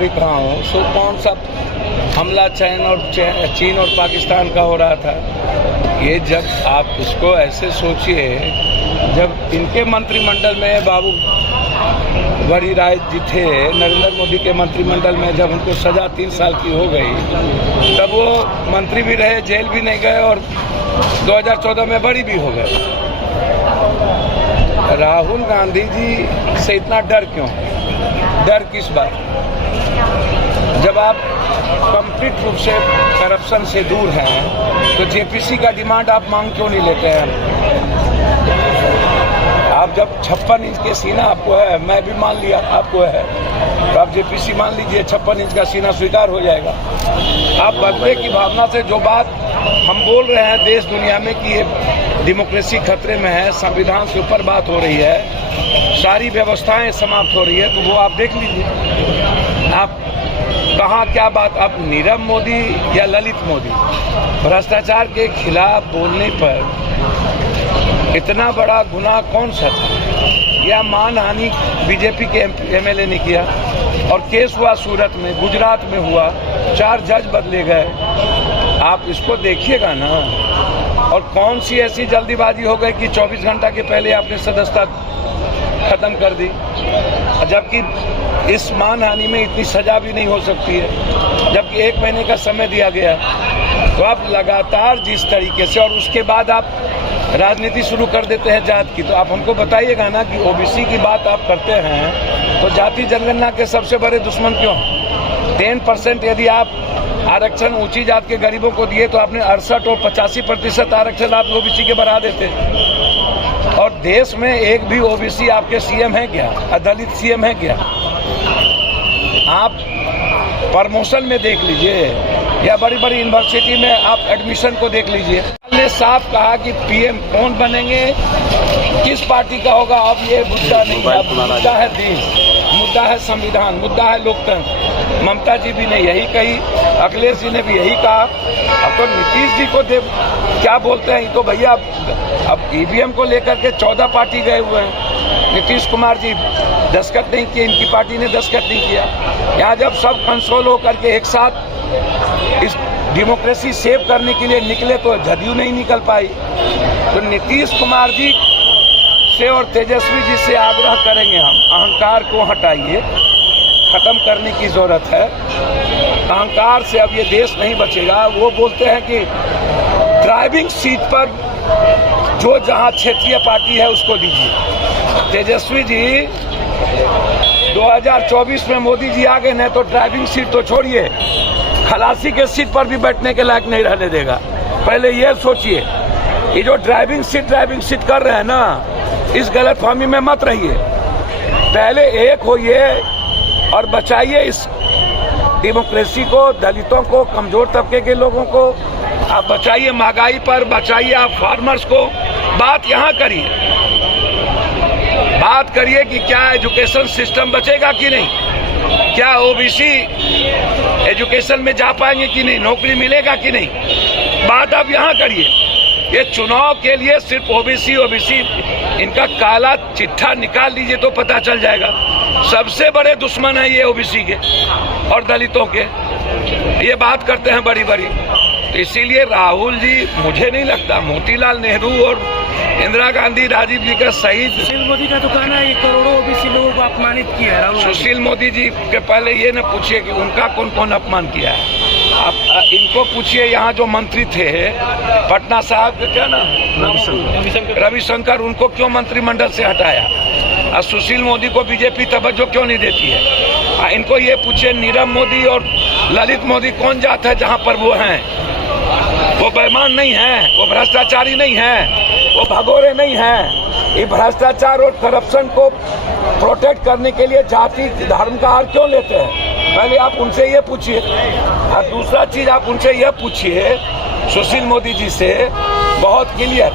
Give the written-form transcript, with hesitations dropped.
भी कहाँ हो। सो कौन सा हमला चीन और पाकिस्तान का हो रहा था। ये जब आप उसको ऐसे सोचिए, जब इनके मंत्रिमंडल में बाबू बड़ी राय जी थे, नरेंद्र मोदी के मंत्रिमंडल में, जब उनको सजा 3 साल की हो गई तब वो मंत्री भी रहे, जेल भी नहीं गए और 2014 में बड़ी भी हो गए। राहुल गांधी जी से इतना डर क्यों? डर किस बात? जब आप कंप्लीट रूप से करप्शन से दूर हैं तो जेपीसी का डिमांड आप मांग क्यों नहीं लेते हैं? आप जब 56 इंच के सीना आपको है, मैं भी मान लिया आपको है, तो आप जेपीसी मान लीजिए, 56 इंच का सीना स्वीकार हो जाएगा। आप बदले की भावना से जो बात हम बोल रहे हैं देश दुनिया में कि ये डेमोक्रेसी खतरे में है, संविधान से ऊपर बात हो रही है, सारी व्यवस्थाएं समाप्त हो रही है, तो वो आप देख लीजिए। आप कहाँ क्या बात, आप नीरव मोदी या ललित मोदी भ्रष्टाचार के खिलाफ बोलने पर इतना बड़ा गुनाह कौन सा था? या मानहानि बीजेपी के एमएलए ने किया और केस हुआ सूरत में, गुजरात में हुआ, 4 जज बदले गए। आप इसको देखिएगा ना। और कौन सी ऐसी जल्दीबाजी हो गई कि 24 घंटा के पहले आपने सदस्यता खत्म कर दी, जबकि इस मानहानि में इतनी सजा भी नहीं हो सकती है, जबकि 1 महीने का समय दिया गया। तो आप लगातार जिस तरीके से, और उसके बाद आप राजनीति शुरू कर देते हैं जात की, तो आप हमको बताइएगा ना कि ओबीसी की बात आप करते हैं तो जाति जनगणना के सबसे बड़े दुश्मन क्यों? 10% यदि आप आरक्षण ऊंची जात के गरीबों को दिए तो आपने 68 और 85% आरक्षण आप ओबीसी के बढ़ा देते। और देश में एक भी ओबीसी आपके सीएम है क्या? दलित सीएम है क्या? आप प्रमोशन में देख लीजिए या बड़ी बड़ी यूनिवर्सिटी में आप एडमिशन को देख लीजिए। ने साफ कहा कि पीएम कौन बनेंगे, किस पार्टी का होगा, अब ये मुद्दा नहीं है। मुद्दा है देश, मुद्दा है संविधान, मुद्दा है लोकतंत्र। ममता जी भी ने यही कही, अखिलेश जी ने भी यही कहा। अब तो नीतीश जी को क्या बोलते हैं, तो भैया अब ईवीएम को लेकर के 14 पार्टी गए हुए हैं। नीतीश कुमार जी दस्तखत नहीं किए, इनकी पार्टी ने दस्तखत नहीं किया। यहाँ जब सब कंसोल होकर के एक साथ इस डेमोक्रेसी सेव करने के लिए निकले तो जदयू नहीं निकल पाई। तो नीतीश कुमार जी से और तेजस्वी जी से आग्रह करेंगे हम, अहंकार को हटाइए, खत्म करने की जरूरत है। अहंकार से अब ये देश नहीं बचेगा। वो बोलते हैं कि ड्राइविंग सीट पर जो जहां क्षेत्रीय पार्टी है उसको दीजिए। तेजस्वी जी 2024 में मोदी जी आ गए न तो ड्राइविंग सीट तो छोड़िए, खलासी के सीट पर भी बैठने के लायक नहीं रहने देगा। पहले ये सोचिए, ये जो ड्राइविंग सीट कर रहे हैं ना, इस गलतफहमी में मत रहिए। पहले एक होइए और बचाइए इस डेमोक्रेसी को, दलितों को, कमजोर तबके के लोगों को आप बचाइए। महंगाई पर बचाइए आप फार्मर्स को। बात यहाँ करिए, बात करिए कि क्या एजुकेशन सिस्टम बचेगा कि नहीं, क्या ओबीसी एजुकेशन में जा पाएंगे कि नहीं, नौकरी मिलेगा कि नहीं। बात आप यहाँ करिए। ये चुनाव के लिए सिर्फ ओबीसी इनका काला चिट्ठा निकाल लीजिए तो पता चल जाएगा। सबसे बड़े दुश्मन है ये ओबीसी के और दलितों के। ये बात करते हैं बड़ी बड़ी। तो इसीलिए राहुल जी, मुझे नहीं लगता मोतीलाल नेहरू और इंदिरा गांधी, राजीव जी का सही। सुशील मोदी का तो कहना है कि करोड़ों ओबीसी लोगों को अपमानित किया है। सुशील मोदी जी के पहले ये न पूछिए कि उनका कौन कौन अपमान किया है। आप इनको पूछिए, यहाँ जो मंत्री थे पटना साहब के, क्या नाम, रविशंकर, उनको क्यों मंत्रिमंडल से हटाया? और सुशील मोदी को बीजेपी तवज्जो क्यों नहीं देती है? इनको ये पूछिए, नीरव मोदी और ललित मोदी कौन जात है जहाँ पर वो हैं? वो बेईमान नहीं है, वो भ्रष्टाचारी नहीं है, वो भगोरे नहीं है। ये भ्रष्टाचार और करप्शन को प्रोटेक्ट करने के लिए जाति धर्म का आड़ क्यों लेते हैं? पहले आप उनसे ये पूछिए। और दूसरा चीज आप उनसे ये पूछिए, सुशील मोदी जी से, बहुत क्लियर